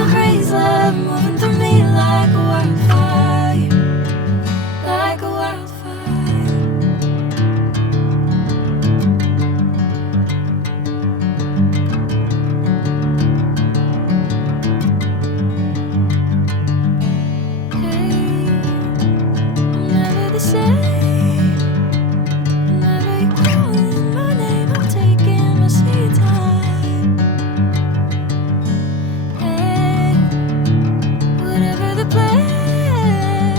a breeze, love moving through me like a wildfire, like a wildfire. Hey, I'm never the same. Whenever you're calling my name, I'm taking my sweet time. Hey, whatever the plan,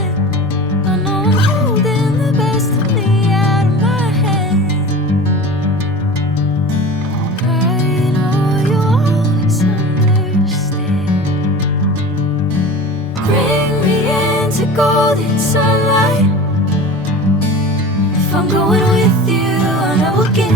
I know I'm holding the best of me out of my head. I know you always understand. Bring me into golden sunlight. If I'm going with you, I know we'll get